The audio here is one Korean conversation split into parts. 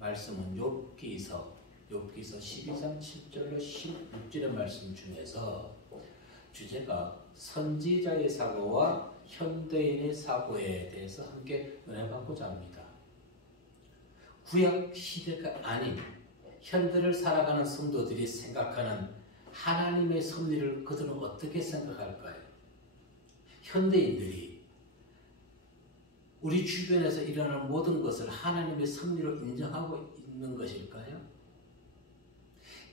말씀은 욥기서 12장 7절로 16절의 말씀 중에서 주제가 선지자의 사고와 현대인의 사고에 대해서 함께 은혜받고자 합니다. 구약 시대가 아닌 현대를 살아가는 성도들이 생각하는 하나님의 섭리를 그들은 어떻게 생각할까요? 현대인들이 우리 주변에서 일어나는 모든 것을 하나님의 섭리로 인정하고 있는 것일까요?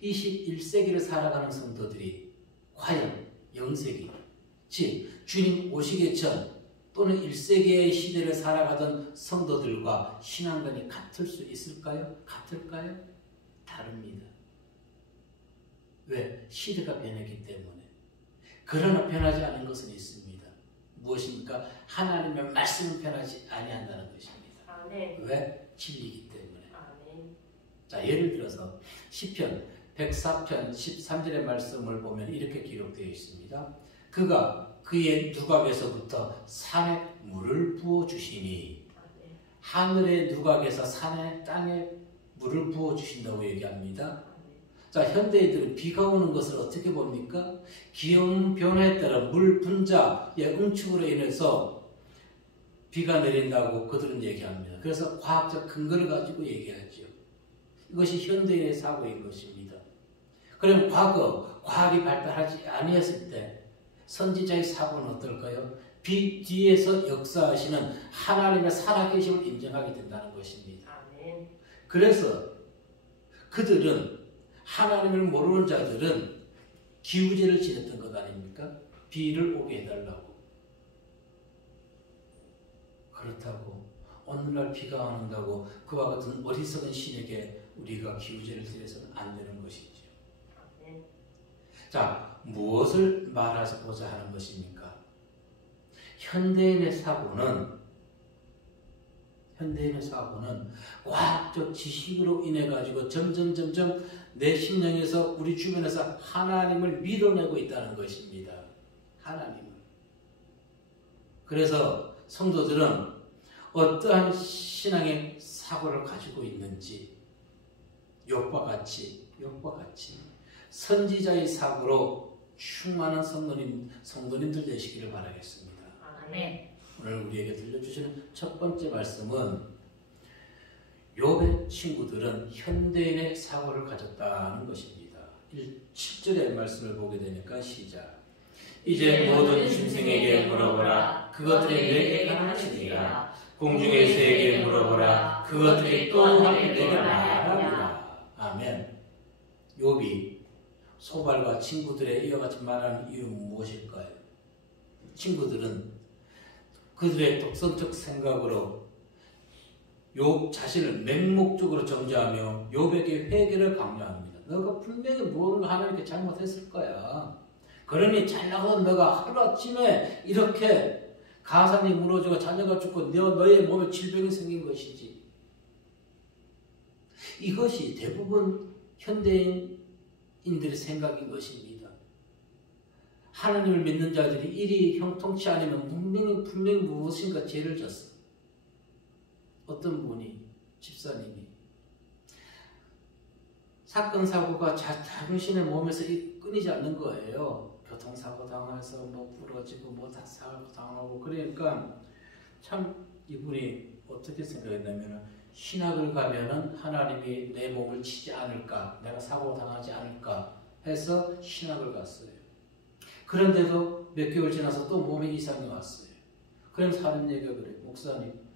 21세기를 살아가는 성도들이 과연 영세기, 즉 주님 오시기 전 또는 1세기의 시대를 살아가던 성도들과 신앙관이 같을 수 있을까요? 같을까요? 다릅니다. 왜? 시대가 변했기 때문에. 그러나 변하지 않은 것은 있습니다. 무엇입니까? 하나님의 말씀은 변하지 아니한다는 것입니다. 아멘. 왜? 진리이기 때문에. 아멘. 자, 예를 들어서 시편 104편 13절의 말씀을 보면 이렇게 기록되어 있습니다. 그가 그의 누각에서부터 산에 물을 부어주시니, 하늘의 누각에서 산에 땅에 물을 부어주신다고 얘기합니다. 자, 현대인들은 비가 오는 것을 어떻게 봅니까? 기온 변화에 따라 물 분자의 응축으로 인해서 비가 내린다고 그들은 얘기합니다. 그래서 과학적 근거를 가지고 얘기하죠. 이것이 현대인의 사고인 것입니다. 그럼 과거 과학이 발달하지 아니했을 때 선지자의 사고는 어떨까요? 비 뒤에서 역사하시는 하나님의 살아계심을 인정하게 된다는 것입니다. 아멘. 그래서 그들은, 하나님을 모르는 자들은 기우제를 지냈던 것 아닙니까? 비를 오게 해달라고. 그렇다고 오늘날 비가 안 온다고 그와 같은 어리석은 신에게 우리가 기우제를 드려서는 안 되는 것이죠. 자, 무엇을 말하고자 하는 것입니까? 현대인의 사고는 과학적 지식으로 인해 가지고 점점 내 심령에서 우리 주변에서 하나님을 밀어내고 있다는 것입니다. 하나님을. 그래서 성도들은 어떠한 신앙의 사고를 가지고 있는지 욥과 같이 선지자의 사고로 충만한 성도님들 되시기를 바라겠습니다. 아멘. 오늘 우리에게 들려주시는 첫 번째 말씀은 욥의 친구들은 현대인의 사고를 가졌다는 것입니다. 7절의 말씀을 보게 되니까 시작. 이제 모든 짐승에게 물어보라. 그것들이 내게 가르치리라. 공중의 새에게 물어보라. 그것들이 또 내게 말하리라. 아멘. 욥이 소발과 친구들의 이와 같이 말하는 이유는 무엇일까요? 친구들은 그들의 독선적 생각으로 욥 자신을 맹목적으로 정죄하며 욥에게 회개를 강요합니다. 너가 분명히 무언가 하나님께 잘못했을 거야. 그러니 잘 나가던 너가 하루아침에 이렇게 가산이 무너지고 자녀가 죽고 너의 몸에 질병이 생긴 것이지. 이것이 대부분 현대인들의 생각인 것입니다. 하나님을 믿는 자들이 일이 형통치 않으면 분명히 무엇인가 죄를 졌어. 어떤 분이, 집사님이 사건 사고가 당신의 몸에서 끊이지 않는 거예요. 교통사고 당해서 부러지고 사고 당하고. 그러니까 참 이분이 어떻게 생각했냐면, 신학을 가면은 하나님이 내 몸을 치지 않을까, 내가 사고 당하지 않을까 해서 신학을 갔어요. 그런데도 몇 개월 지나서 또 몸에 이상이 왔어요. 그럼 사는 얘기가 그래요. 목사님,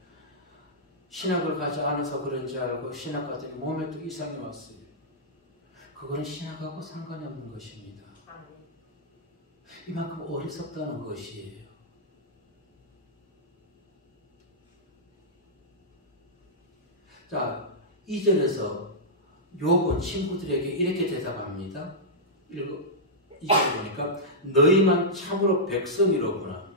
신학을 가지 않아서 그런지 알고 신학 갔더니 몸에 또 이상이 왔어요. 그거는 신학하고 상관이 없는 것입니다. 이만큼 어리석다는 것이에요. 자, 2절에서 욥은 친구들에게 이렇게 대답합니다. 2절 보니까 너희만 참으로 백성이로구나.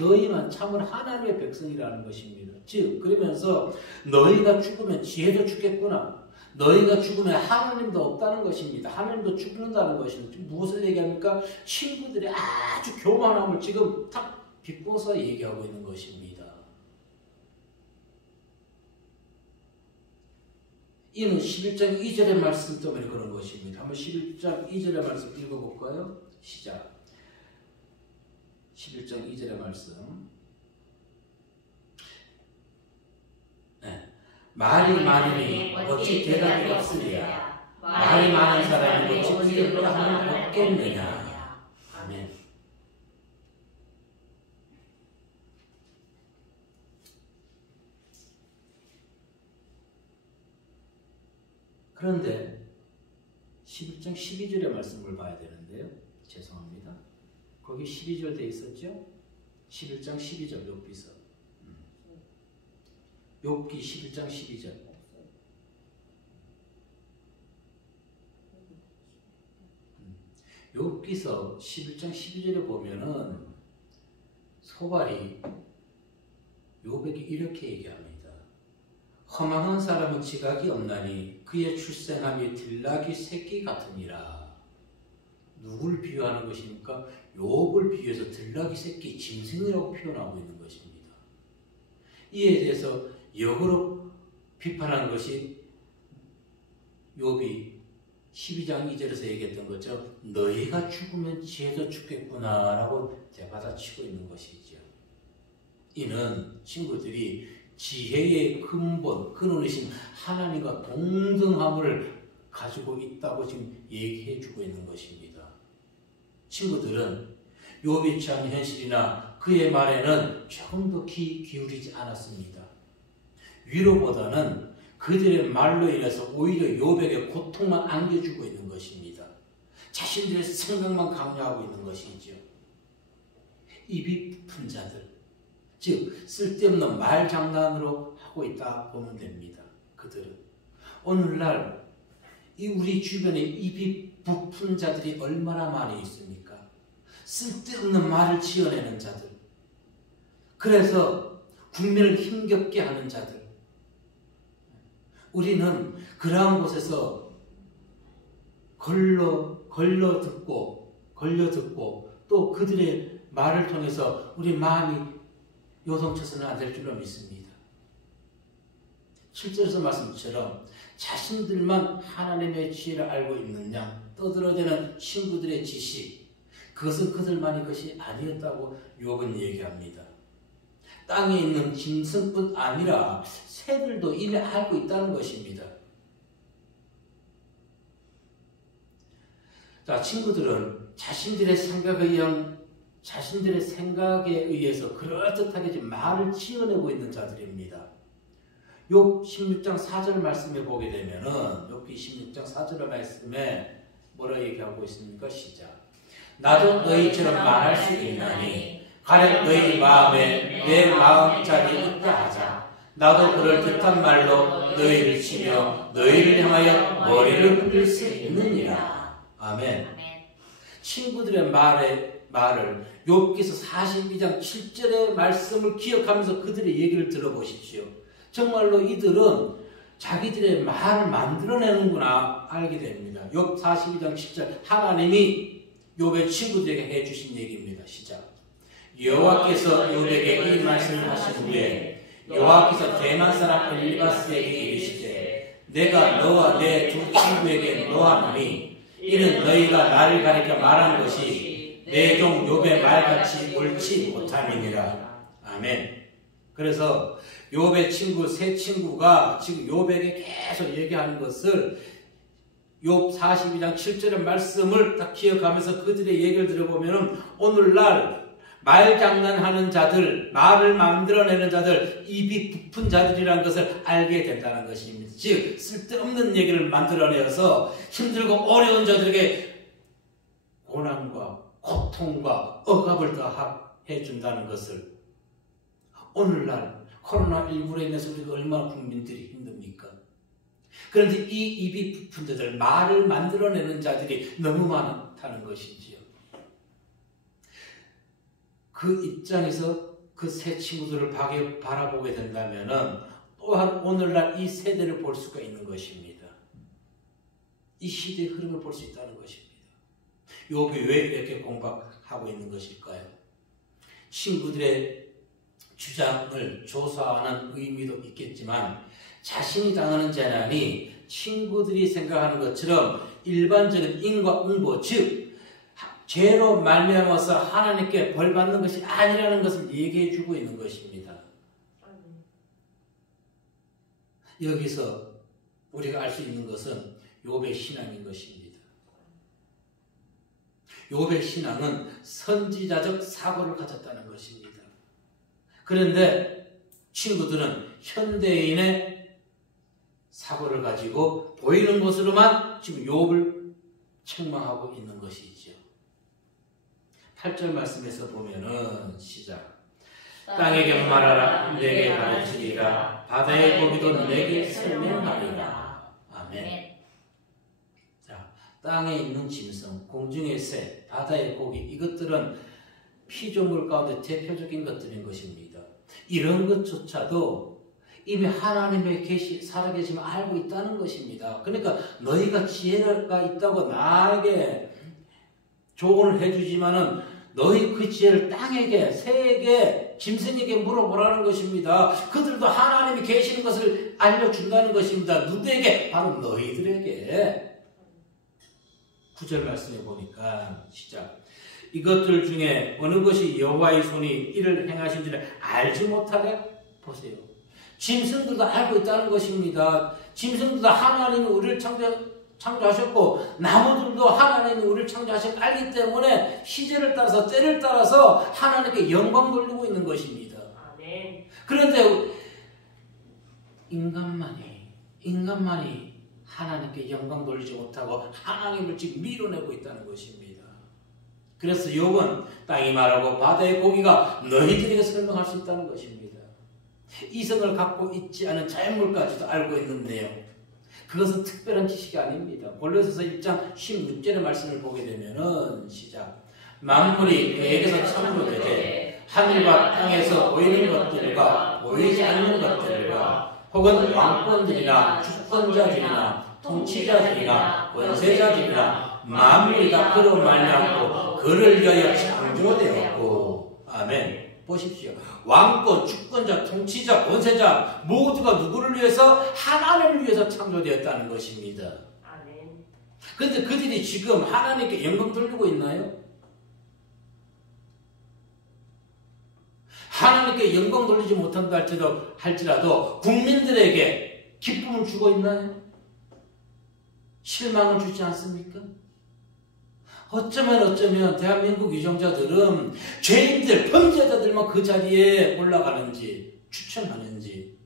너희만 참으로 하나님의 백성이라는 것입니다. 즉, 그러면서 너희가 죽으면 지혜도 죽겠구나. 너희가 죽으면 하나님도 없다는 것입니다. 하나님도 죽는다는 것입니다. 무엇을 얘기합니까? 친구들이 아주 교만함을 지금 탁 비꼬서 얘기하고 있는 것입니다. 이는 11장 2절의 말씀 때문에 그런 것입니다. 한번 11장 2절의 말씀 읽어볼까요? 시작. 11장 2절의 말씀. 네. 말이 많으니 어찌 대답이 없으리야. 말이 많은 사람이 어찌 대답을 없겠느냐. 아멘. 그런데 11장 12절의 말씀을 봐야 되는데요. 죄송합니다. 거기 12절 돼 있었죠? 11장 12절 욥기서. 욥기 11장 12절. 욥기서 11장 12절에 보면은 소발이 욥에게 이렇게 얘기합니다. 허망한 사람은 지각이 없나니 그의 출생함이 들나귀 새끼 같으니라. 누굴 비유하는 것입니까? 욥을 비유해서 들나귀 새끼 짐승이라고 표현하고 있는 것입니다. 이에 대해서 역으로 비판하는 것이 욥이 12장 2절에서 얘기했던 거죠. 너희가 죽으면 지혜도 죽겠구나 라고 대받아치고 있는 것이죠. 이는 친구들이 지혜의 근본, 근원이신 하나님과 동등함을 가지고 있다고 지금 얘기해 주고 있는 것입니다. 친구들은 욥이 처한 현실이나 그의 말에는 조금 더 기울이지 않았습니다. 위로보다는 그들의 말로 인해서 오히려 욥에게 고통만 안겨주고 있는 것입니다. 자신들의 생각만 강요하고 있는 것이죠. 입이 부푼 자들, 즉 쓸데없는 말장난으로 하고 있다 보면 됩니다. 그들은 오늘날 이 우리 주변에 입이 부푼 자들이 얼마나 많이 있습니까? 쓸데없는 말을 지어내는 자들, 그래서 국민을 힘겹게 하는 자들. 우리는 그러한 곳에서 걸려 듣고 또 그들의 말을 통해서 우리 마음이 요동쳐서는 안 될 줄로 믿습니다. 7절에서 말씀처럼 자신들만 하나님의 지혜를 알고 있느냐 떠들어대는 친구들의 지식, 그것은 그들만의 것이 아니었다고 욥은 얘기합니다. 땅에 있는 짐승뿐 아니라 새들도 이미 알고 있다는 것입니다. 자, 친구들은 자신들의 생각에 의해서 그럴듯하게 지금 말을 지어내고 있는 자들입니다. 욥 16장 4절 말씀에 보게 되면은 욥기 16장 4절 말씀에 뭐라 얘기하고 있습니까? 시작. 나도 너희처럼 말할 수 있나니 가령 너희 마음에 내 마음짜리 있다 하자. 나도 그럴듯한 말로 너희를 치며 너희를 향하여 머리를 굴릴 수 있느니라. 아멘. 친구들의 말을 욥기서 42장 7절의 말씀을 기억하면서 그들의 얘기를 들어보십시오. 정말로 이들은 자기들의 말을 만들어내는구나 알게 됩니다. 욥 42장 7절 하나님이 욥의 친구들에게 해주신 얘기입니다. 시작. 여호와께서 욥에게 이 말씀을 하신 후에 여호와께서 대만 사람 엘리바스에게 이르시되 내가 너와 내 두 친구에게 노하노니 이는 너희가 나를 가리켜 말한 것이 내 종 욥의 말같이 옳지 못함이니라. 아멘. 그래서 욥의 친구 세 친구가 지금 욥에게 계속 얘기하는 것을 욥 42장 7절의 말씀을 딱 기억하면서 그들의 얘기를 들어보면 오늘날 말장난하는 자들, 말을 만들어내는 자들, 입이 부푼 자들이라는 것을 알게 된다는 것입니다. 즉 쓸데없는 얘기를 만들어내어서 힘들고 어려운 자들에게 고난과 고통과 억압을 더해 준다는 것을 오늘날 코로나19로 인해서 우리가 얼마나 국민들이 힘듭니까? 그런데 이 입이 부푼 자들, 말을 만들어내는 자들이 너무 많다는 것이지요. 그 입장에서 그 세 친구들을 바라보게 된다면 또한 오늘날 이 세대를 볼 수가 있는 것입니다. 이 시대의 흐름을 볼 수 있다는 것입니다. 욥이 왜 이렇게 공박하고 있는 것일까요? 친구들의 주장을 조사하는 의미도 있겠지만 자신이 당하는 재난이 친구들이 생각하는 것처럼 일반적인 인과응보, 즉 죄로 말미암아서 하나님께 벌 받는 것이 아니라는 것을 얘기해 주고 있는 것입니다. 여기서 우리가 알 수 있는 것은 욥의 신앙인 것입니다. 욥의 신앙은 선지자적 사고를 가졌다는 것입니다. 그런데 친구들은 현대인의 사고를 가지고 보이는 것으로만 지금 욥을 책망하고 있는 것이죠. 8절 말씀에서 보면은 시작. 땅에게 말하라, 내게 가르치리라. 바다의 고기도 내게 설명하리라. 아멘. 자, 땅에 있는 짐승, 공중의 새, 바다의 고기, 이것들은 피조물 가운데 대표적인 것들인 것입니다. 이런 것조차도 이미 하나님의 살아계심을 알고 있다는 것입니다. 그러니까 너희가 지혜가 있다고 나에게 조언을 해주지만은 너희 그 지혜를 땅에게, 새에게, 짐승에게 물어보라는 것입니다. 그들도 하나님이 계시는 것을 알려준다는 것입니다. 누구에게? 바로 너희들에게. 9절 말씀에 보니까 시작. 이것들 중에 어느 것이 여호와의 손이 이를 행하신 줄을 알지 못하래? 보세요. 짐승들도 알고 있다는 것입니다. 짐승들도 하나님이 우리를 창조하셨고 나무들도 하나님이 우리를 창조하셨고 알기 때문에 시제를 따라서 때를 따라서 하나님께 영광 돌리고 있는 것입니다. 아멘. 그런데 인간만이 하나님께 영광 돌리지 못하고 하나님을 지금 밀어내고 있다는 것입니다. 그래서 욥은 땅이 말하고 바다의 고기가 너희들에게 설명할 수 있다는 것입니다. 이성을 갖고 있지 않은 자연물까지도 알고 있는데요. 그것은 특별한 지식이 아닙니다. 골로새서 1장 16절의 말씀을 보게 되면은 시작. 만물이 그에게서 창조되되 하늘과 땅에서 보이는 것들과 보이지 않는 것들과 혹은 왕권들이나 주권자들이나 통치자들이나 권세자들이나 만물이 다 그로 말미암고 그를 위하여 창조되었고. 아멘. 보십시오. 왕권, 주권자, 통치자, 권세자 모두가 누구를 위해서? 하나님을 위해서 창조되었다는 것입니다. 아멘. 그런데 그들이 지금 하나님께 영광 돌리고 있나요? 하나님께 영광 돌리지 못한다 할지라도 국민들에게 기쁨을 주고 있나요? 실망을 주지 않습니까? 어쩌면 대한민국 유정자들은 죄인들, 범죄자들만 그 자리에 올라가는지 추천하는지.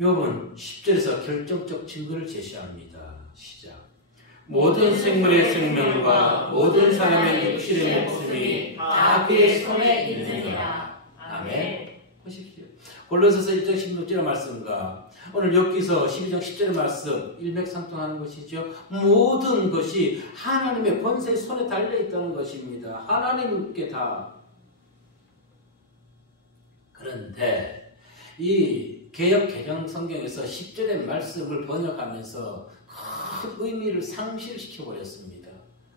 욥은 10절에서 결정적 증거를 제시합니다. 시작. 모든 생물의 생명과 모든 사람의 육신의 목숨이 다 그의 손에 있느니라. 아멘. 보십시오. 골로새서 1장 16절의 말씀과 오늘 욥기서 12장 10절의 말씀 일맥상통하는 것이죠. 모든 것이 하나님의 권세의 손에 달려있다는 것입니다. 하나님께 다. 그런데 이 개역 개정 성경에서 10절의 말씀을 번역하면서 큰 의미를 상실시켜버렸습니다.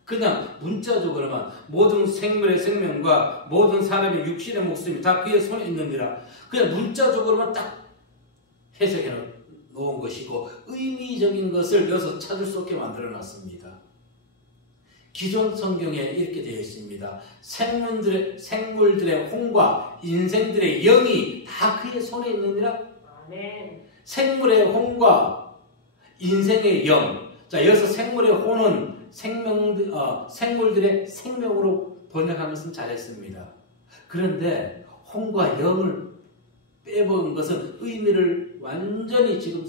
그냥 문자적으로만 모든 생물의 생명과 모든 사람의 육신의 목숨이 다 그의 손에 있느니라. 그냥 문자적으로만 딱 해석해 놓은 것이고 의미적인 것을 여기서 찾을 수 없게 만들어 놨습니다. 기존 성경에 이렇게 되어 있습니다. 생물들의 혼과 인생들의 영이 다 그의 손에 있느니라. 아멘. 생물의 혼과 인생의 영. 자, 여기서 생물의 혼은 생물들의 생명으로 번역한 것은 잘했습니다. 그런데 혼과 영을 빼본 것은 의미를 완전히 지금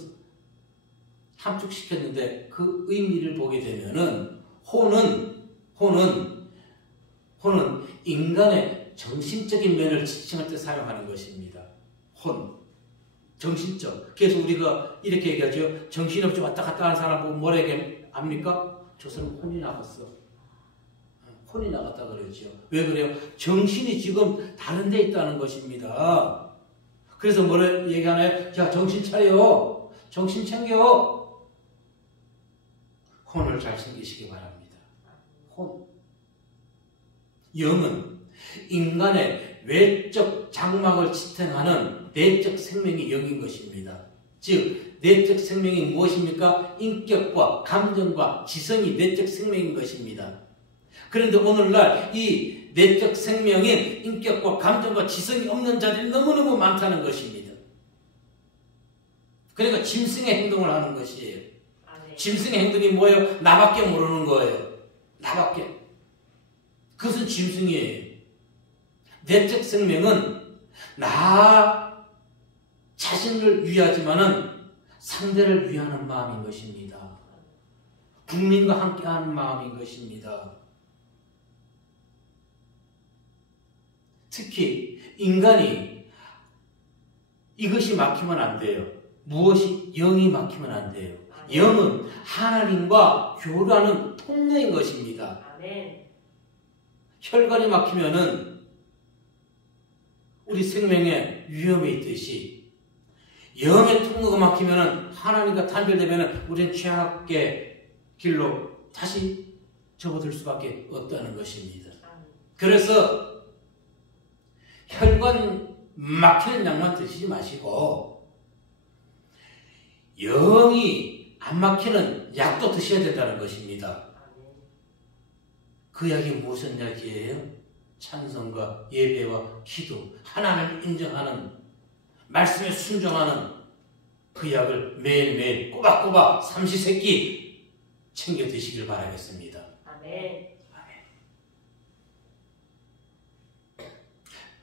함축시켰는데 그 의미를 보게 되면은 혼은 인간의 정신적인 면을 지칭할 때 사용하는 것입니다. 혼, 정신적. 그래서 우리가 이렇게 얘기하죠. 정신없이 왔다 갔다 하는 사람 보면 뭐라 얘기합니까? 저 사람 혼이 나갔어. 혼이 나갔다 그러죠. 왜 그래요? 정신이 지금 다른 데 있다는 것입니다. 그래서 뭐를 얘기하나요? 자, 정신 차려. 정신 챙겨. 혼을 잘 챙기시기 바랍니다. 혼. 영은 인간의 외적 장막을 지탱하는 내적 생명이 영인 것입니다. 즉 내적 생명이 무엇입니까? 인격과 감정과 지성이 내적 생명인 것입니다. 그런데 오늘날 이 내적 생명인 인격과 감정과 지성이 없는 자들이 너무너무 많다는 것입니다. 그러니까 짐승의 행동을 하는 것이에요. 짐승의 행동이 뭐예요? 나밖에 모르는 거예요. 나밖에. 그것은 짐승이에요. 내적 생명은 나 자신을 위하지만은 상대를 위하는 마음인 것입니다. 국민과 함께하는 마음인 것입니다. 특히 인간이 이것이 막히면 안 돼요. 무엇이? 영이 막히면 안 돼요. 영은 하나님과 교류하는 통로인 것입니다. 혈관이 막히면은 우리 생명에 위험이 있듯이 영의 통로가 막히면은 하나님과 단절되면은 우리는 죄악의 길로 다시 접어들 수밖에 없다는 것입니다. 그래서 혈관 막히는 약만 드시지 마시고 영이 안 막히는 약도 드셔야 된다는 것입니다. 그 약이 무슨 약이에요? 찬송과 예배와 기도, 하나님을 인정하는, 말씀에 순종하는 그 약을 매일매일 꼬박꼬박 삼시세끼 챙겨 드시길 바라겠습니다. 아멘.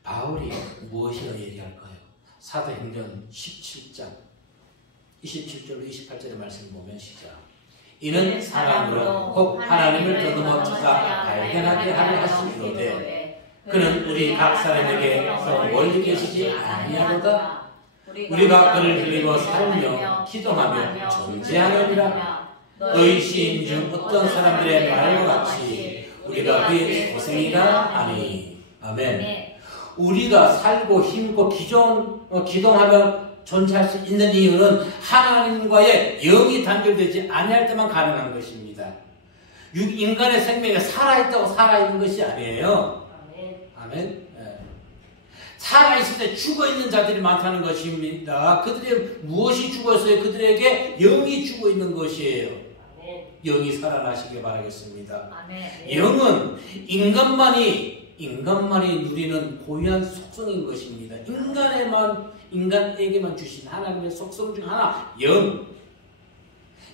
바울이 무엇이라 얘기할까요? 사도행전 17장 27절로 28절의 말씀을 보면 시작. 이는 사랑으로 곧 하나님을 더듬어 찾아 발견하게 하려 하시기로되 그는 우리 각 사람에게서 멀리 계시지 아니하로다. 우리가 그를 흘리고 살며 기도하며 존재하느니라. 너희 시인 중 어떤 사람들의 말과 같이 우리가 그의 소생이라 하니. 아멘. 우리가 살고 힘고 기동하며 존재할 수 있는 이유는 하나님과의 영이 단결되지 아니할 때만 가능한 것입니다. 인간의 생명이 살아있다고 살아있는 것이 아니에요. 아멘. 네. 살아있을 때 죽어있는 자들이 많다는 것입니다. 그들이 무엇이 죽었어요? 그들에게 영이 죽어있는 것이에요. 영이 살아나시길 바라겠습니다. 아멘. 영은 인간만이 누리는 고유한 속성인 것입니다. 인간에게만 주신 하나님의 속성 중 하나, 영.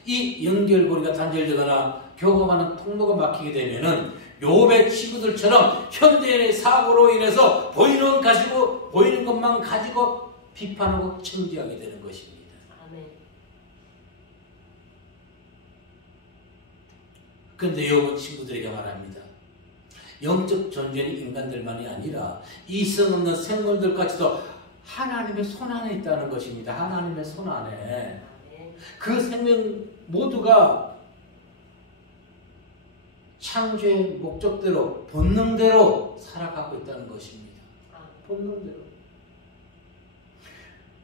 이 연결고리가 단절되거나 교감하는 통로가 막히게 되면은 욥의 친구들처럼 현대인의 사고로 인해서 보이는 것만 가지고 비판하고 청지하게 되는 것입니다. 그런데 욥은 친구들에게 말합니다. 영적 존재는 인간들만이 아니라 이성 없는 생물들까지도 하나님의 손 안에 있다는 것입니다. 하나님의 손 안에. 그 생명 모두가 창조의 목적대로 본능대로 살아가고 있다는 것입니다. 본능대로.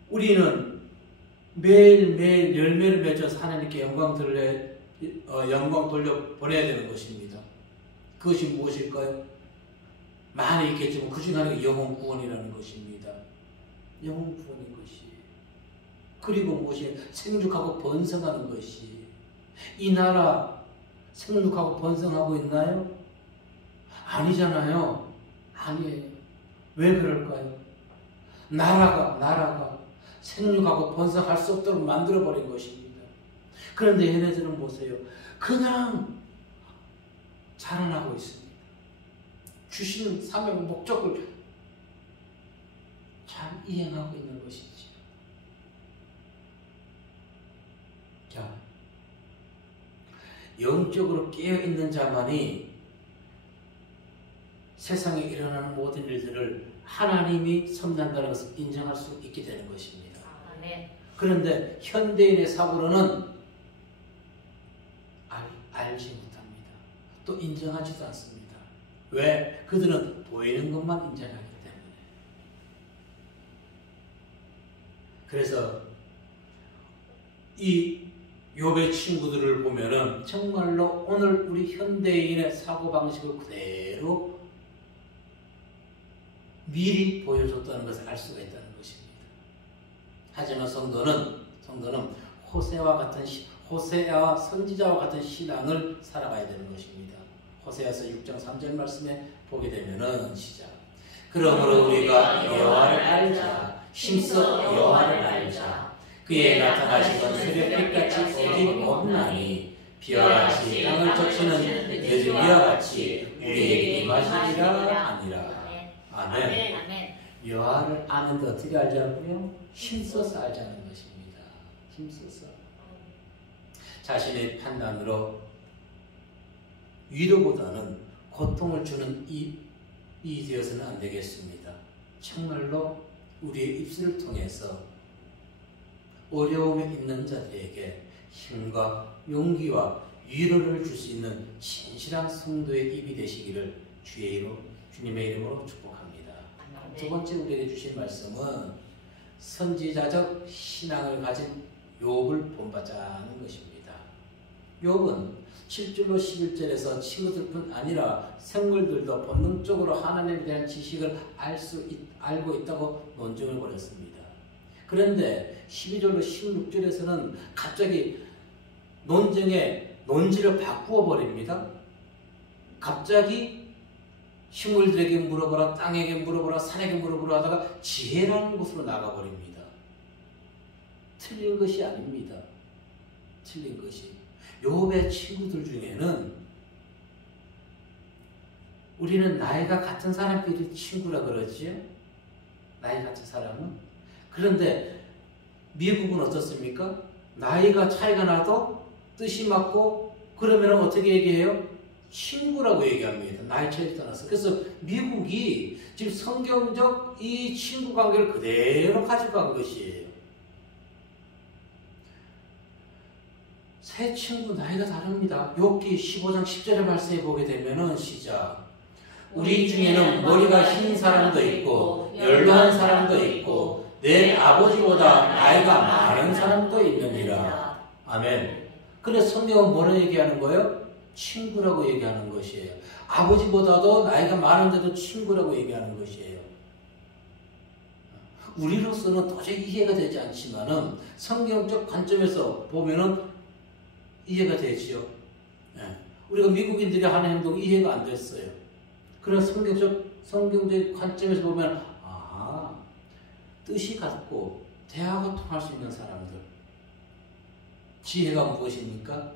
우리는 매일매일 열매를 맺어서 하나님께 영광 돌려 보내야 되는 것입니다. 그것이 무엇일까요? 많이 있겠지만 그 중에 하나가 영혼 구원이라는 것입니다. 영혼 구원인 것이. 그리고 무엇이? 생육하고 번성하는 것이. 이 나라 생육하고 번성하고 있나요? 아니잖아요. 아니에요. 왜 그럴까요? 나라가 생육하고 번성할 수 없도록 만들어버린 것입니다. 그런데 얘네들은 보세요. 그냥 자라나고 있습니다. 주시는 사명 목적을 잘 이행하고 있는 것이죠. 자, 영적으로 깨어있는 자만이 세상에 일어나는 모든 일들을 하나님이 섭리한다는 것을 인정할 수 있게 되는 것입니다. 그런데 현대인의 사고로는 알지 못합니다. 또 인정하지도 않습니다. 왜? 그들은 보이는 것만 인정하기 때문에. 그래서 이 욥의 친구들을 보면은 정말로 오늘 우리 현대인의 사고방식을 그대로 미리 보여줬다는 것을 알 수가 있다는 것입니다. 하지만 성도는 호세아와 선지자와 같은 신앙을 살아가야 되는 것입니다. 호세아서 6장 3절 말씀에 보게 되면은 시작. 그러므로 우리가 여호와를 알자. 힘써 여호와를 알자. 그의 나타나시던 새벽빛같이 오직 없나니 비와 같이 땅을 적시는 여름비와 같이 우리에게 임하시리라 아니라. 아멘. 여호와를 아는데 어떻게 알자고요? 힘써서 알자는 것입니다. 힘써서. 자신의 판단으로 위로보다는 고통을 주는 입이 되어서는 안 되겠습니다. 정말로 우리의 입술을 통해서 어려움에 있는 자들에게 힘과 용기와 위로를 줄 수 있는 진실한 성도의 입이 되시기를 주님의 이름으로 축복합니다. 두 번째 우리에게 주신 말씀은 선지자적 신앙을 가진 욥을 본받자는 것입니다. 욥은 7절로 11절에서 친구들뿐 아니라 생물들도 본능적으로 하나님에 대한 지식을 알고 있다고 논증을 벌였습니다. 그런데 12절로 16절에서는 갑자기 논지를 바꾸어 버립니다. 갑자기 식물들에게 물어보라, 땅에게 물어보라, 산에게 물어보라 하다가 지혜라는 곳으로 나가버립니다. 틀린 것이 아닙니다. 틀린 것이. 욥의 친구들 중에는 우리는 나이가 같은 사람끼리 친구라 그러지요. 나이 같은 사람은. 그런데 미국은 어떻습니까? 나이가 차이가 나도 뜻이 맞고 그러면 어떻게 얘기해요? 친구라고 얘기합니다. 나이 차이를 떠나서. 그래서 미국이 지금 성경적 이 친구 관계를 그대로 가지고 간 것이에요. 세 친구 나이가 다릅니다. 욥기 15장 10절의 말씀에 보게 되면은 시작. 우리 중에는 머리가 흰 사람도 있고 연로한 사람도 있고 내 아버지보다 나이가 많은 사람도 있느니라. 아멘. 근데 성경은 뭐라 얘기하는 거예요? 친구라고 얘기하는 것이에요. 아버지보다도 나이가 많은데도 친구라고 얘기하는 것이에요. 우리로서는 도저히 이해가 되지 않지만은 성경적 관점에서 보면은 이해가 되지요. 우리가 미국인들이 하는 행동이 이해가 안 됐어요. 그런 성경적 관점에서 보면 뜻이 같고 대화가 통할 수 있는 사람들. 지혜가 무엇입니까?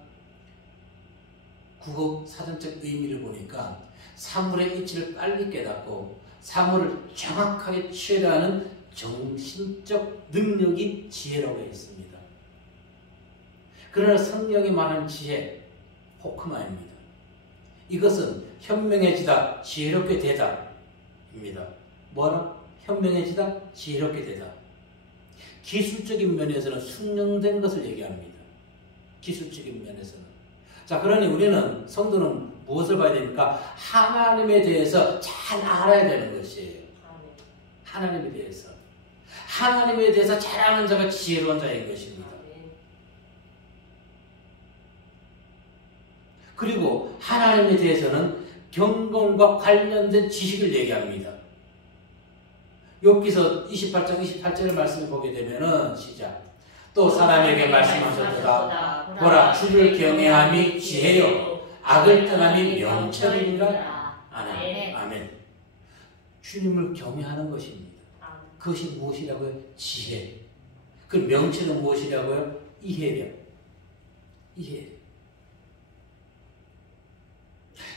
국어 사전적 의미를 보니까 사물의 이치를 빨리 깨닫고 사물을 정확하게 취하는 정신적 능력이 지혜라고 했습니다. 그러나 성경이 말하는 지혜, 호크마입니다. 이것은 현명해지다, 지혜롭게 되다입니다. 뭐라? 현명해지다, 지혜롭게 되다. 기술적인 면에서는 숙련된 것을 얘기합니다. 기술적인 면에서는. 자, 그러니 우리는 성도는 무엇을 봐야 됩니까? 하나님에 대해서 잘 알아야 되는 것이에요. 하나님에 대해서. 하나님에 대해서 잘 아는 자가 지혜로운 자인 것입니다. 그리고 하나님에 대해서는 경건과 관련된 지식을 얘기합니다. 욥기서 28장 28절의 말씀을 보게 되면은 시작. 또 사람에게 말씀하셨도다. 보라, 주를 경외함이 지혜요 악을 떠남이 명철이니라. 아멘. 아멘. 주님을 경외하는 것입니다. 그것이 무엇이라고요? 지혜. 그 명철은 무엇이라고요? 이해력. 이해.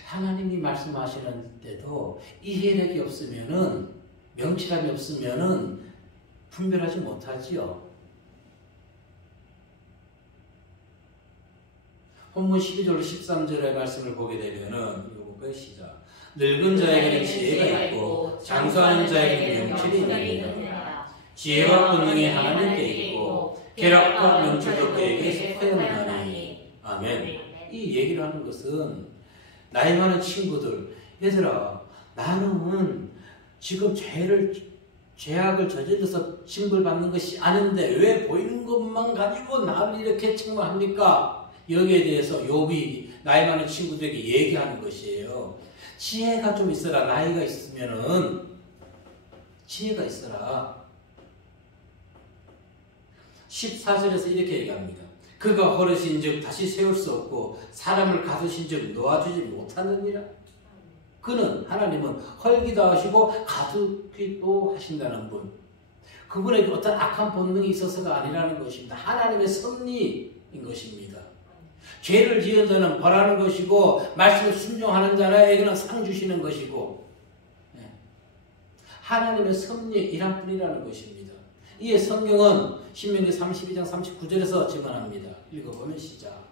하나님이 말씀하시는데도 이해력이 없으면은, 명철함이 없으면은 분별하지 못하지요. 본문 12절 13절의 말씀을 보게 되면은 이거 시작. 늙은 자에게는 지혜가 있고 장수하는 자에게는 명철이 있느니라. 지혜와 권능이 하나님께 있고 계략과 명철도 그에게 속하였나니. 아멘. 이 얘기를 하는 것은 나이 많은 친구들, 얘들아, 나는 지금 죄악을 저질러서 징벌받는 것이 아닌데 왜 보이는 것만 가지고 나를 이렇게 책망합니까? 여기에 대해서 욥이 나이 많은 친구들에게 얘기하는 것이에요. 지혜가 좀 있어라. 나이가 있으면은 지혜가 있어라. 14절에서 이렇게 얘기합니다. 그가 걸으신 즉 다시 세울 수 없고 사람을 가두신 즉 놓아주지 못하느니라. 그는 하나님은 헐기도 하시고 가두기도 하신다는 분. 그분에게 어떤 악한 본능이 있어서가 아니라는 것입니다. 하나님의 섭리인 것입니다. 죄를 지은 자는 벌하는 것이고 말씀을 순종하는 자에게는 상 주시는 것이고 하나님의 섭리이란 뿐이라는 것입니다. 이에 성경은 신명기 32장 39절에서 증언합니다. 읽어보면 시작.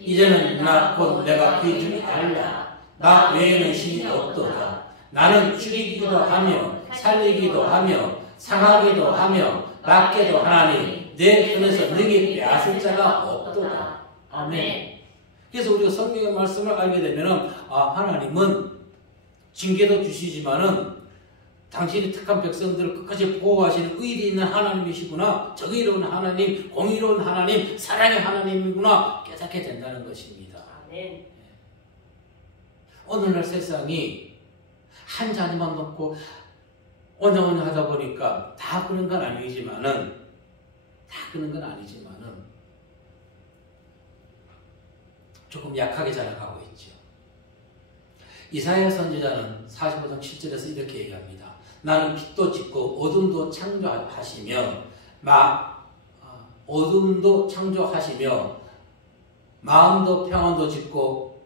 이제는 나 곧 내가 그의 줄 알라. 나 외에는 신이 없도다. 나는 죽이기도 하며 살리기도 하며 상하기도 하며 낫게도 하나니 내 손에서 능히 빼앗을 자가 없도다. 아멘. 그래서 우리가 성경의 말씀을 알게 되면 하나님은 징계도 주시지만은 당신이 택한 백성들을 끝까지 보호하시는 의리 있는 하나님이시구나. 정의로운 하나님, 공의로운 하나님, 사랑의 하나님이구나 깨닫게 된다는 것입니다. 아멘. 오늘날 세상이 한 자리만 놓고 오냐오냐 하다 보니까 다 그런 건 아니지만은 조금 약하게 자라가고 있죠. 이사야 선지자는 45장 7절에서 이렇게 얘기합니다. 나는 빛도 짓고 어둠도 창조하시며 마음도 평안도 짓고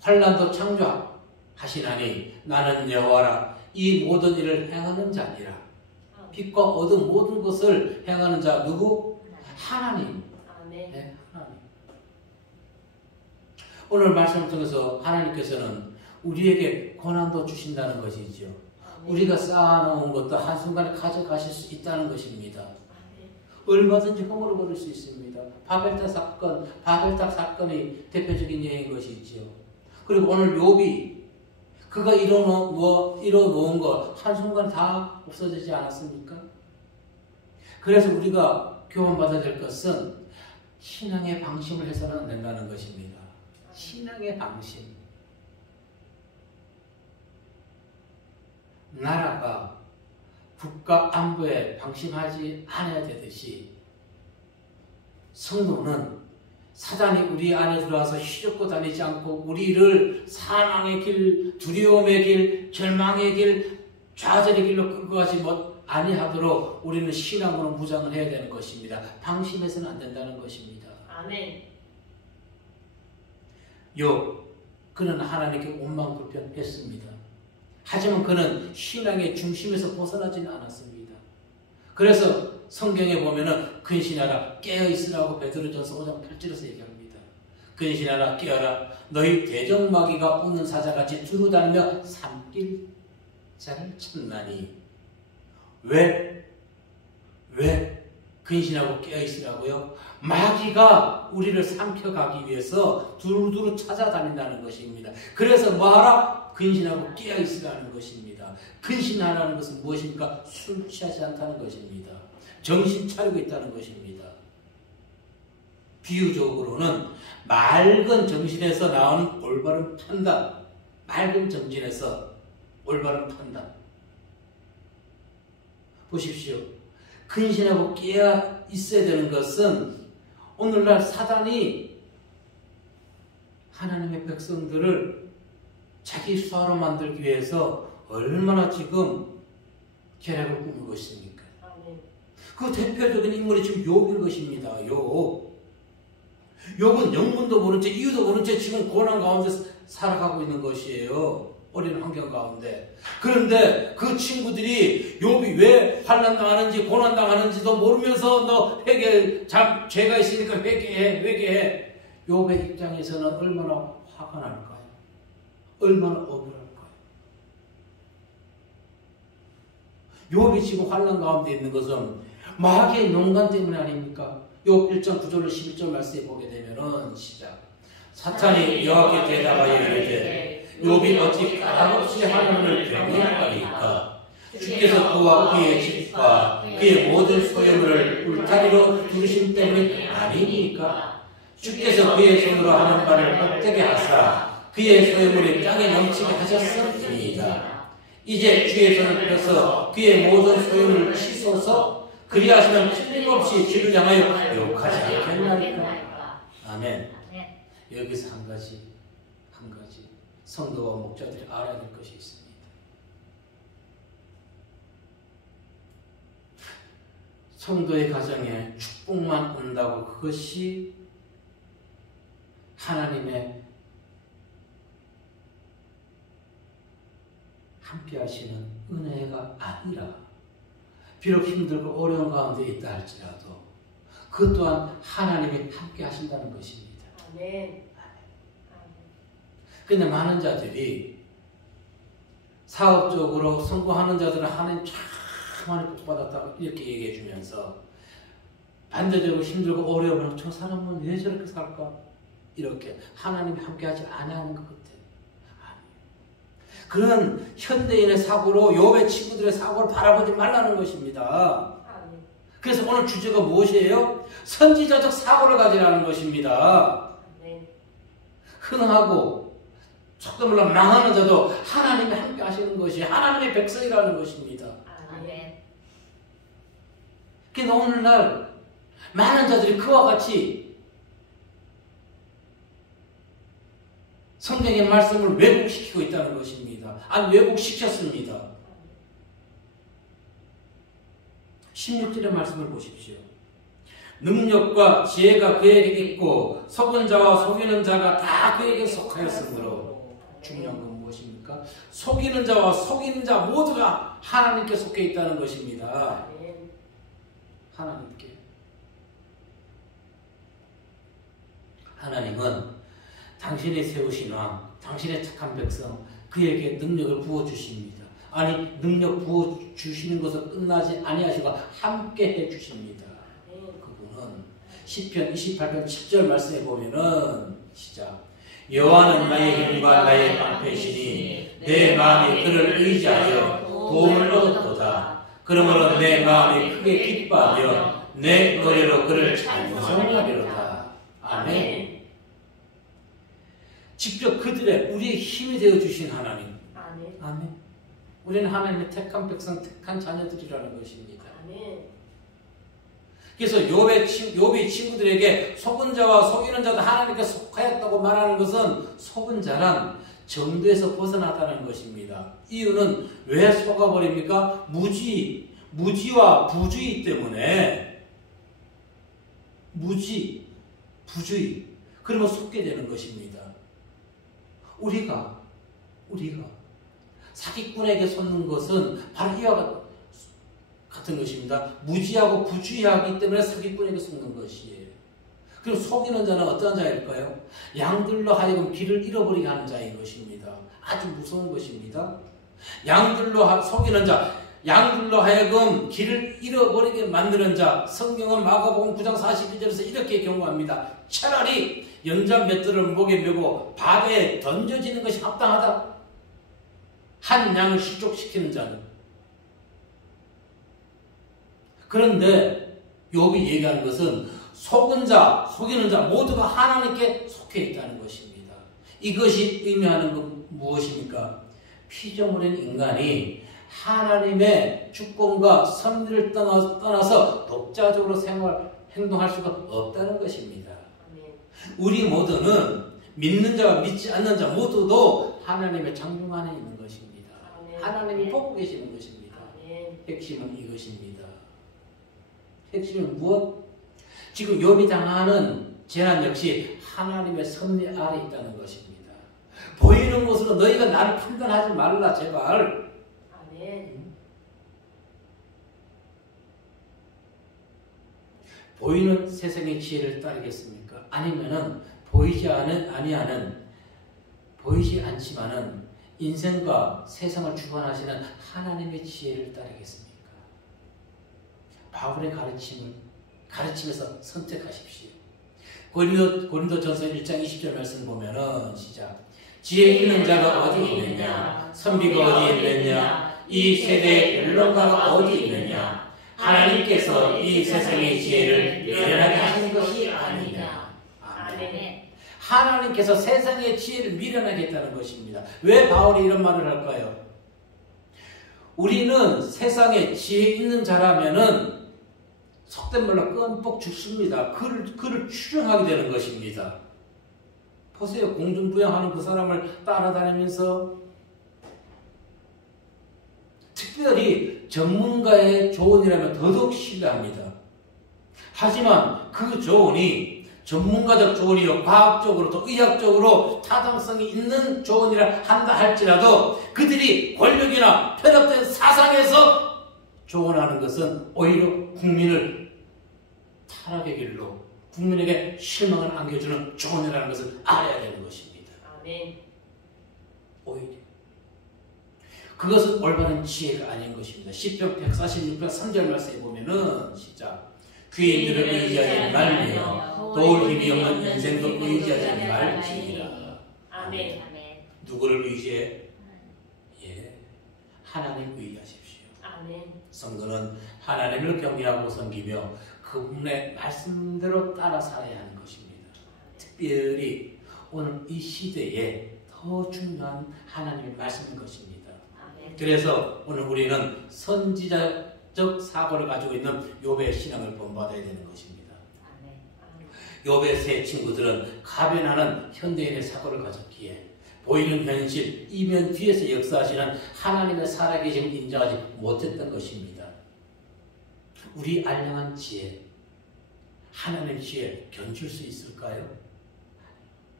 환난도 창조하시나니 나는 여호와라. 이 모든 일을 행하는 자니라. 빛과 어둠 모든 것을 행하는 자 누구? 하나님. 네, 하나님. 오늘 말씀을 통해서 하나님께서는 우리에게 고난도 주신다는 것이죠. 우리가 쌓아놓은 것도 한순간에 가져가실 수 있다는 것입니다. 얼마든지 허물을 버릴 수 있습니다. 바벨탑 사건이 대표적인 예인 것이지요. 그리고 오늘 욥이 그가 이뤄놓은 것 한순간 다 없어지지 않았습니까? 그래서 우리가 교훈받아야 될 것은 신앙의 방심을 해서는 안 된다는 것입니다. 신앙의 방심. 나라가 국가 안보에 방심하지 않아야 되듯이 성도는 사단이 우리 안에 들어와서 휘젓고 다니지 않고 우리를 사망의 길, 두려움의 길, 절망의 길, 좌절의 길로 끌고 가지 아니하도록 우리는 신앙으로 무장을 해야 되는 것입니다. 방심해서는 안 된다는 것입니다. 아멘. 그는 하나님께 온망불평했습니다. 하지만 그는 신앙의 중심에서 벗어나지는 않았습니다. 그래서 성경에 보면은 근신하라 깨어있으라고 베드로전서 5장 8절에서 얘기합니다. 근신하라 깨어라 너희 대적마귀가 웃는 사자같이 두루다니며 삼킬 자를 찾나니. 왜 근신하고 깨어있으라고요? 마귀가 우리를 삼켜가기 위해서 두루두루 찾아다닌다는 것입니다. 그래서 뭐하라? 근신하고 깨어있으라는 것입니다. 근신하라는 것은 무엇입니까? 술 취하지 않다는 것입니다. 정신 차리고 있다는 것입니다. 비유적으로는 맑은 정신에서 나오는 올바른 판단, 맑은 정신에서 올바른 판단. 보십시오. 근신하고 깨어 있어야 되는 것은 오늘날 사단이 하나님의 백성들을 자기 수하로 만들기 위해서 얼마나 지금 계략을 꾸미고 있습니까? 그 대표적인 인물이 지금 욥인 것입니다. 욥은 영문도 모른 채 이유도 모른 채 지금 고난 가운데 살아가고 있는 것이에요. 어린 환경 가운데. 그런데 그 친구들이 욥이 왜 환난당하는지 고난당하는지도 모르면서 너 죄가 있으니까 회개해. 욥의 입장에서는 얼마나 화가 날까요? 얼마나 억울할까요? 욥이 지금 환난 가운데 있는 것은 마귀의 농간 때문에 아닙니까? 욥 1장 9절로 11절 말씀에 보게 되면은 시작. 사탄이 여호와께 대답하여 이르되 욥이 어찌 까닭없이 하나님을 경외하리까? 주께서 그와 그의 집과 그의 모든 소유물을 울타리로 두르신 때문이 아니니까? 주께서 그의 손으로 하는 바를 복되게 하사 그의 소유물이 땅에 넘치게 하셨음이니이다. 이제 주의 손을 펴서 그의 모든 소용을 씻어서 그리하시면 틀림없이 주를 향하여 욕하지 않겠나이까. 아멘. 여기서 한 가지 성도와 목자들이 알아야 될 것이 있습니다. 성도의 가정에 축복만 온다고 그것이 하나님의 함께 하시는 은혜가 아니라 비록 힘들고 어려운 가운데 있다 할지라도 그 또한 하나님이 함께 하신다는 것입니다. 아멘. 근데 많은 자들이 사업적으로 성공하는 자들은 하나님 참 많이 복받았다고 이렇게 얘기해 주면서 반대적으로 힘들고 어려우면 저 사람은 왜 저렇게 살까? 이렇게 하나님이 함께하지 않아하는 것 같아요. 그런 현대인의 사고로 욥의 친구들의 사고를 바라보지 말라는 것입니다. 그래서 오늘 주제가 무엇이에요? 선지자적 사고를 가지라는 것입니다. 흔하고 속도 몰라 망하는 자도 하나님이 함께 하시는 것이 하나님의 백성이라는 것입니다. 그러니까 오늘날 많은 자들이 그와 같이 성경의 말씀을 왜곡시키고 있다는 것입니다. 아니 왜곡시켰습니다. 16절의 말씀을 보십시오. 능력과 지혜가 그에게 있고 속은 자와 속이는 자가 다 그에게 속하였으므로. 중요한 건 무엇입니까? 속이는 자와 속이는 자 모두가 하나님께 속해 있다는 것입니다. 하나님께. 하나님은 당신이 세우신 왕, 당신의 착한 백성, 그에게 능력을 부어주십니다. 아니 능력 부어주시는 것은 끝나지 아니하시고 함께 해주십니다. 그분은 시편 28편 7절 말씀에 보면은 시작 여호와는 나의 힘과 나의 방패시니 내 마음이 그를 의지하여 도움을 얻었도다. 그러므로 내 마음이 크게 기뻐하며 내 노래로 그를 찬송하리로다. 아멘. 직접 그들의 우리의 힘이 되어주신 하나님. 아멘. 우리는 하나님의 택한 백성, 택한 자녀들이라는 것입니다. 아멘. 그래서 욥의 친구들에게 속은 자와 속이는 자도 하나님께 속하였다고 말하는 것은 속은 자란 정도에서 벗어나다는 것입니다. 이유는 왜 속아버립니까? 무지와 부주의 때문에 부주의 그러면 속게 되는 것입니다. 우리가 사기꾼에게 속는 것은 바로 이와 같은 것입니다. 무지하고 부주의하기 때문에 사기꾼에게 속는 것이에요. 그리고 속이는 자는 어떤 자일까요? 양들로 하여금 길을 잃어버리게 하는 자인 것입니다. 아주 무서운 것입니다. 속이는 자, 양들로 하여금 길을 잃어버리게 만드는 자, 성경은 마가복음 9장 42절에서 이렇게 경고합니다. 차라리 연장 맷돌을 목에 메고 바다에 던져지는 것이 합당하다. 한 양을 실족시키는 자는. 그런데 욥이 얘기하는 것은 속은 자, 속이는 자 모두가 하나님께 속해 있다는 것입니다. 이것이 의미하는 건 무엇입니까? 피조물인 인간이 하나님의 주권과 섭리를 떠나서 독자적으로 행동할 수가 없다는 것입니다. 우리 모두는 믿는 자와 믿지 않는 자 모두도 하나님의 장중 안에 있는 것입니다. 하나님이 보고 계시는 것입니다. 핵심은 이것입니다. 핵심은 무엇? 지금 욥이 당하는 재난 역시 하나님의 섭리 아래 있다는 것입니다. 보이는 것으로 너희가 나를 판단하지 말라 제발. 보이는 세상의 지혜를 따르겠습니까? 아니면은 보이지 않지만은 인생과 세상을 주관하시는 하나님의 지혜를 따르겠습니까? 바울의 가르침에서 선택하십시오. 고린도전서 1장 20절 말씀 보면은 시작. 지혜 있는 자가 어디 있느냐? 선비가 어디 있느냐? 이 세대의 변론가가 어디 있느냐? 하나님께서 이 세상의 지혜를 미련하게 하시는 것이 아니냐. 아멘. 하나님께서 세상의 지혜를 미련하게 했다는 것입니다. 왜 바울이 이런 말을 할까요? 우리는 세상에 지혜 있는 자라면은 속된 말로 끔뻑 죽습니다. 그를 추종하게 되는 것입니다. 보세요. 공중부양하는 그 사람을 따라다니면서 특별히 전문가의 조언이라면 더더욱 신뢰합니다. 하지만 그 조언이 전문가적 조언이요, 과학적으로 또 의학적으로 타당성이 있는 조언이라 한다 할지라도 그들이 권력이나 편협된 사상에서 조언하는 것은 오히려 국민을 타락의 길로, 국민에게 실망을 안겨주는 조언이라는 것을 알아야 되는 것입니다. 아멘. 오히려 그것은 올바른 지혜가 아닌 것입니다. 시편 146편 3절 말씀에 보면은 진짜 귀인들을 의지하지 말며 도울 힘이 없는 인생도 의지하지 말지니라. 아멘. 누구를 의지해? 예, 하나님 의지하십시오. 아멘. 성도는 하나님을 경외하고 섬기며 그분의 말씀대로 따라 살아야 하는 것입니다. 특별히 오늘 이 시대에 더 중요한 하나님의 말씀인 것입니다. 아멘. 그래서 오늘 우리는 선지자적 사고를 가지고 있는 욥의 신앙을 본받아야 되는 것입니다. 아멘. 욥의 세 친구들은 가변하는 현대인의 사고를 가졌기에 보이는 현실, 이면 뒤에서 역사하시는 하나님의 살아계심을 인정하지 못했던 것입니다. 우리 알량한 지혜, 하나님의 지혜 견줄 수 있을까요?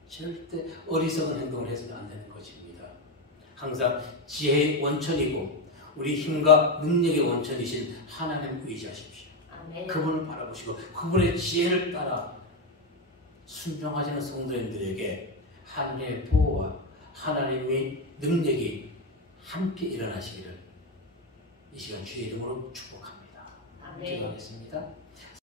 절대 어리석은 행동을 해서는 안 되는 것입니다. 항상 지혜의 원천이고 우리 힘과 능력의 원천이신 하나님을 의지하십시오. 아멘. 그분을 바라보시고 그분의 지혜를 따라 순종하시는 성도님들에게 하나님의 보호와 하나님의 능력이 함께 일어나시기를 이 시간 주의 이름으로 축복합니다. 아멘. 기도하겠습니다.